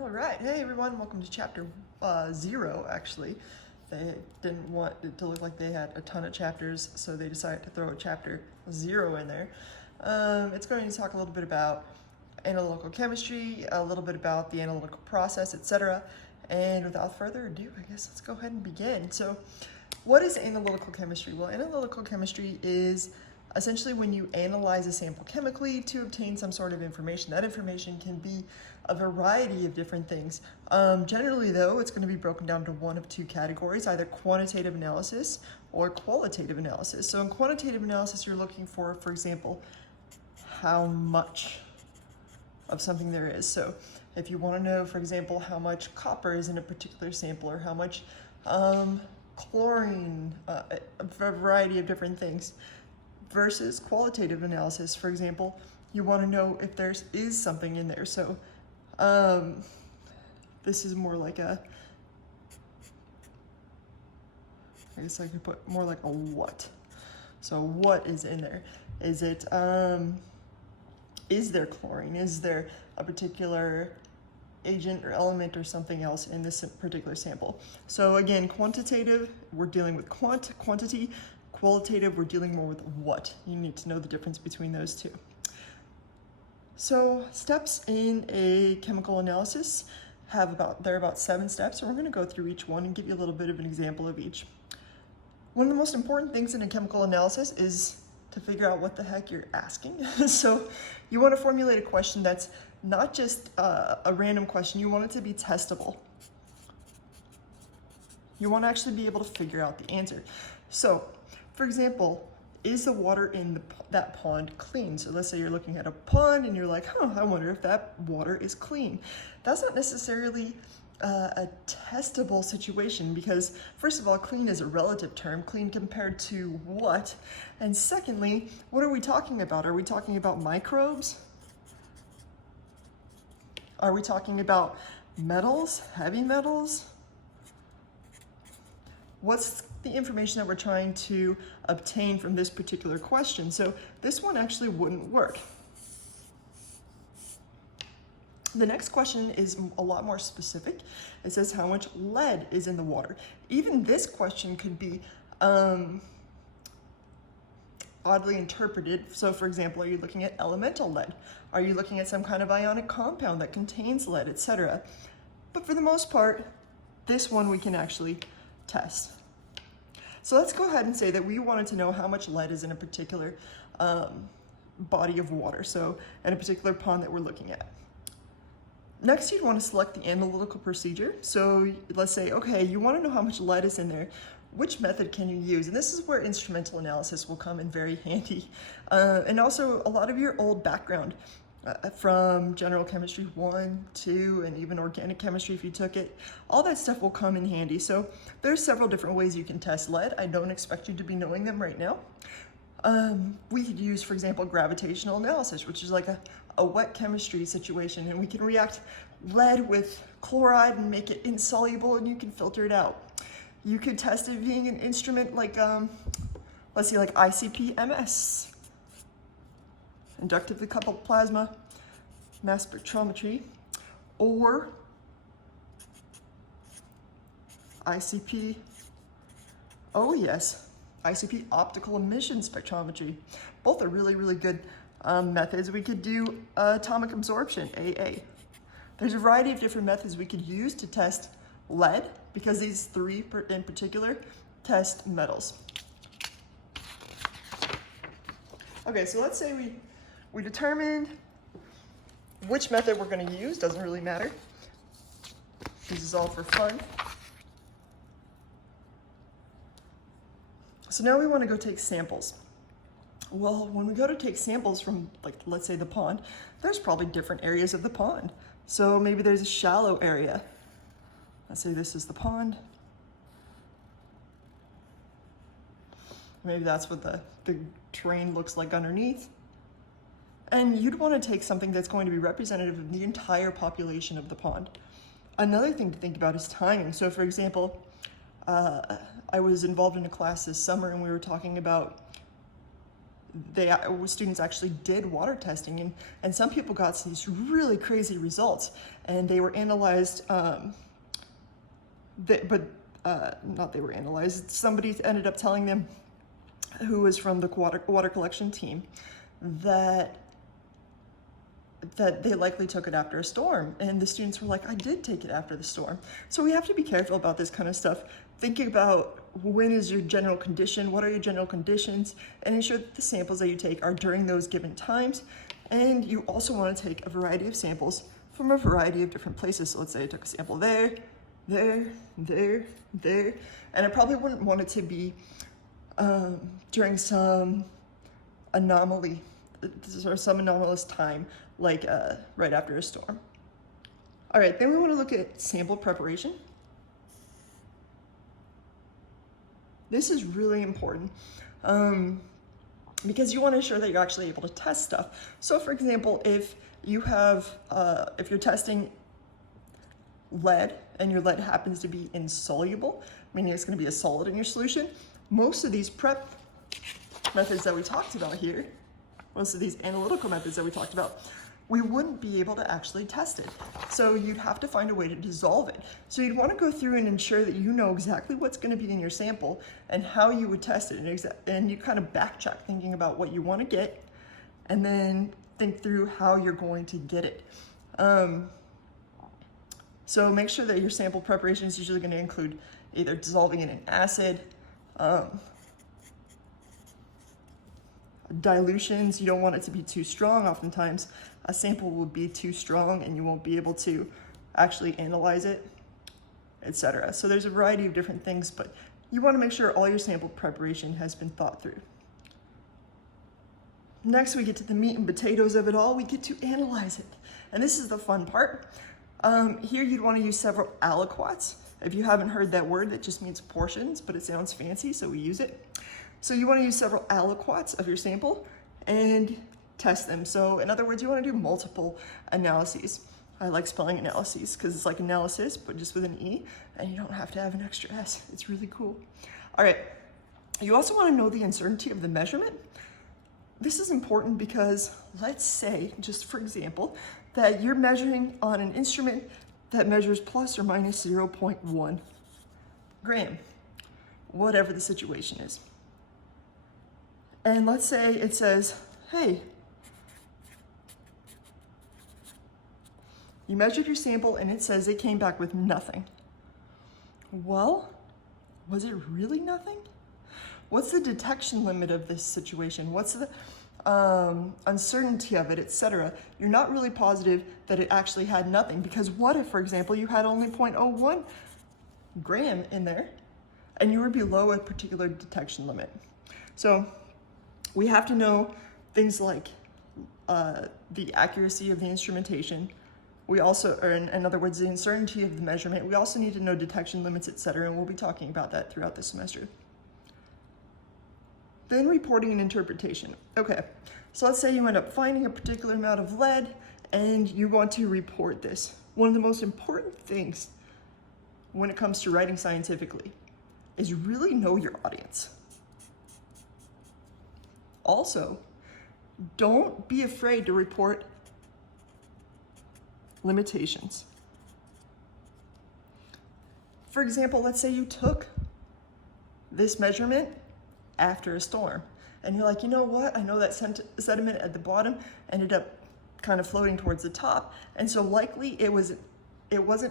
All right, hey everyone, welcome to chapter 0, actually. They didn't want it to look like they had a ton of chapters, so they decided to throw a chapter 0 in there. It's going to talk a little bit about analytical chemistry, a little bit about the analytical process, etc. And without further ado, I guess let's go ahead and begin. So, what is analytical chemistry? Well, analytical chemistry is essentially when you analyze a sample chemically to obtain some sort of information. That information can be a variety of different things. Generally, though, it's going to be broken down to one of two categories, either quantitative analysis or qualitative analysis. So in quantitative analysis, you're looking for example, how much of something there is. So if you want to know, for example, how much copper is in a particular sample, or how much chlorine, a variety of different things. Versus qualitative analysis, for example, you want to know if there is something in there. So this is more like I guess I could put more like a what. So what is in there? Is it, is there chlorine? Is there a particular agent or element or something else in this particular sample? So again, quantitative, we're dealing with quantity. Qualitative, we're dealing more with what. You need to know the difference between those two. So steps in a chemical analysis there are about 7 steps, and we're going to go through each one and give you a little bit of an example of each. One of the most important things in a chemical analysis is to figure out what the heck you're asking. So you want to formulate a question that's not just a random question. You want it to be testable. You want to actually be able to figure out the answer. So, for example, is the water in that pond clean? So let's say you're looking at a pond and you're like, I wonder if that water is clean. That's not necessarily a testable situation because, first of all, clean is a relative term. Clean compared to what? And secondly, what are we talking about? Are we talking about microbes? Are we talking about metals, heavy metals? What's the information that we're trying to obtain from this particular question? So this one actually wouldn't work. The next question is a lot more specific. It says how much lead is in the water. Even this question could be oddly interpreted. So for example, are you looking at elemental lead? Are you looking at some kind of ionic compound that contains lead, etc.? But for the most part, this one we can actually test. So let's go ahead and say that we wanted to know how much lead is in a particular body of water, so in a particular pond that we're looking at. Next, you'd want to select the analytical procedure. So let's say, okay, you want to know how much lead is in there. Which method can you use? And this is where instrumental analysis will come in very handy. And also a lot of your old background from general chemistry 1, 2, and even organic chemistry if you took it, all that stuff will come in handy. So there's several different ways you can test lead. I don't expect you to be knowing them right now. We could use, for example, gravitational analysis, which is like a wet chemistry situation, and we can react lead with chloride and make it insoluble, and you can filter it out. You could test it being an instrument like, let's see, like ICP-MS, inductively coupled plasma mass spectrometry, or ICP, oh yes, ICP optical emission spectrometry. Both are really, really good methods. We could do atomic absorption, AA. There's a variety of different methods we could use to test lead, because these 3 in particular test metals. Okay, so let's say we determined which method we're going to use. Doesn't really matter. This is all for fun. So now we want to go take samples. Well, when we go to take samples from, like, let's say the pond, there's probably different areas of the pond. So maybe there's a shallow area. Let's say this is the pond. Maybe that's what the terrain looks like underneath. And you'd want to take something that's going to be representative of the entire population of the pond. Another thing to think about is timing. So for example, I was involved in a class this summer and we were talking about students actually did water testing, and some people got these really crazy results, and they were analyzed, not they were analyzed, somebody ended up telling them, who was from the water collection team, that they likely took it after a storm, and the students were like, I did take it after the storm. So we have to be careful about this kind of stuff, thinking about when is your general condition, what are your general conditions, and ensure that the samples that you take are during those given times. And you also want to take a variety of samples from a variety of different places. So let's say I took a sample there, and I probably wouldn't want it to be during some anomaly or some anomalous time, like right after a storm. All right, then we want to look at sample preparation. This is really important because you want to ensure that you're actually able to test stuff. So for example, if you have, if you're testing lead and your lead happens to be insoluble, meaning it's going to be a solid in your solution, most of these prep methods that we talked about here, most of these analytical methods that we talked about, we wouldn't be able to actually test it. So you'd have to find a way to dissolve it. So you'd want to go through and ensure that you know exactly what's going to be in your sample and how you would test it. And you kind of backtrack thinking about what you want to get and then think through how you're going to get it. So make sure that your sample preparation is usually going to include either dissolving in an acid, dilutions. You don't want it to be too strong. Oftentimes a sample will be too strong and you won't be able to actually analyze it, etc. So there's a variety of different things, but you want to make sure all your sample preparation has been thought through. Next, we get to the meat and potatoes of it all. We get to analyze it. And this is the fun part. Here you'd want to use several aliquots. If you haven't heard that word, that just means portions, but it sounds fancy, so we use it. So you want to use several aliquots of your sample and test them. So in other words, you want to do multiple analyses. I like spelling analyses because it's like analysis, but just with an E, and you don't have to have an extra S. It's really cool. All right. You also want to know the uncertainty of the measurement. This is important because let's say, just for example, that you're measuring on an instrument that measures plus or minus 0.1 gram, whatever the situation is. And let's say it says, hey, you measured your sample and it says it came back with nothing. Well, was it really nothing? What's the detection limit of this situation? What's the uncertainty of it, etc.? You're not really positive that it actually had nothing, because what if, for example, you had only 0.01 gram in there and you were below a particular detection limit? So we have to know things like the accuracy of the instrumentation. We also, or in other words, the uncertainty of the measurement. We also need to know detection limits, etc., and we'll be talking about that throughout the semester. Then reporting and interpretation. Okay, so let's say you end up finding a particular amount of lead and you want to report this. One of the most important things when it comes to writing scientifically is really know your audience. Also, don't be afraid to report limitations. For example, let's say you took this measurement after a storm and you're like, you know what, I know that sediment at the bottom ended up kind of floating towards the top, and so likely it wasn't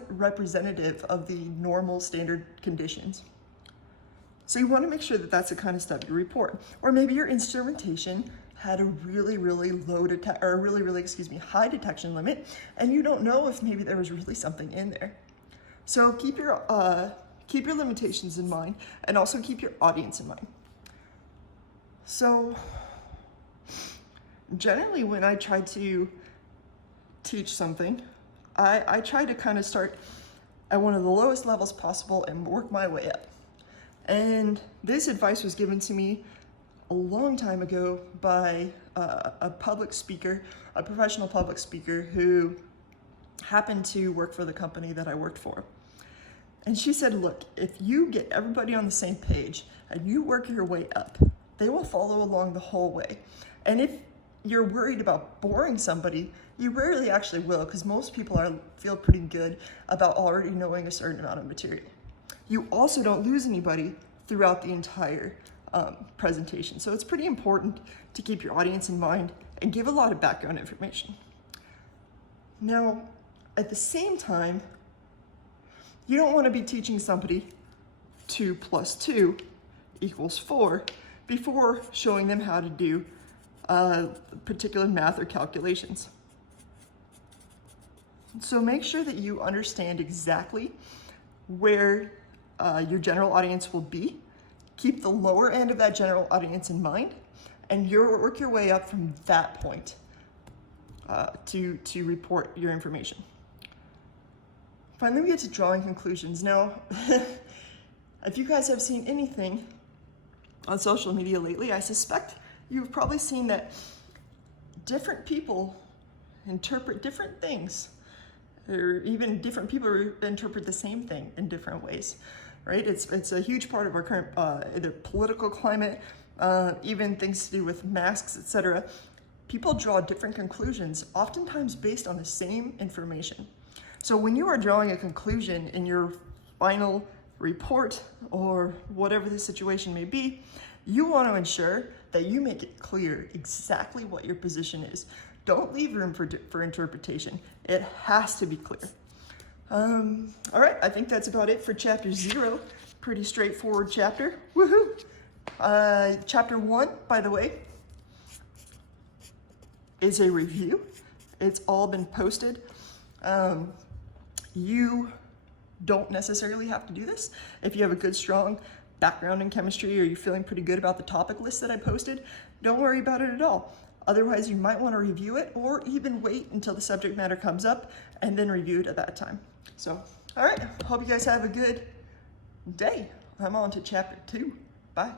representative of the normal standard conditions. So you want to make sure that that's the kind of stuff you report. Or maybe your instrumentation had a really high detection limit, and you don't know if maybe there was really something in there. So keep your limitations in mind, and also keep your audience in mind. So generally when I try to teach something, I try to kind of start at one of the lowest levels possible and work my way up. And this advice was given to me a long time ago by a public speaker, a professional public speaker who happened to work for the company that I worked for. And she said, look, if you get everybody on the same page and you work your way up, they will follow along the whole way. And if you're worried about boring somebody, you rarely actually will, because most people feel pretty good about already knowing a certain amount of material. You also don't lose anybody throughout the entire presentation. So it's pretty important to keep your audience in mind and give a lot of background information. Now, at the same time, you don't want to be teaching somebody 2 + 2 = 4 before showing them how to do particular math or calculations. So make sure that you understand exactly where your general audience will be. Keep the lower end of that general audience in mind, and work your way up from that point to report your information. Finally, we get to drawing conclusions. Now, if you guys have seen anything on social media lately, I suspect you've probably seen that different people interpret different things, or even different people interpret the same thing in different ways, right? It's a huge part of our current either political climate, even things to do with masks, etc. People draw different conclusions, oftentimes based on the same information. So when you are drawing a conclusion in your final report or whatever the situation may be, you want to ensure that you make it clear exactly what your position is. Don't leave room for interpretation. It has to be clear. All right, I think that's about it for chapter 0. Pretty straightforward chapter. Woohoo! Chapter 1, by the way, is a review. It's all been posted. You don't necessarily have to do this. If you have a good, strong background in chemistry, or you're feeling pretty good about the topic list that I posted, don't worry about it at all. Otherwise, you might want to review it, or even wait until the subject matter comes up and then review it at that time. So, all right, hope you guys have a good day. I'm on to chapter 2. Bye.